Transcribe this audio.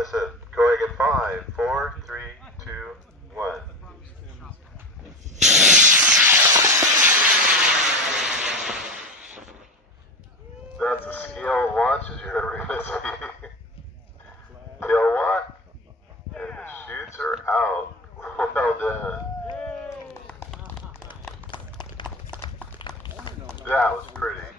that's it. Going in 5, 4, 3, 2, 1. That's a scale of launches you're ever going to see. Tail walk, and the chutes are out. Well done. That was pretty.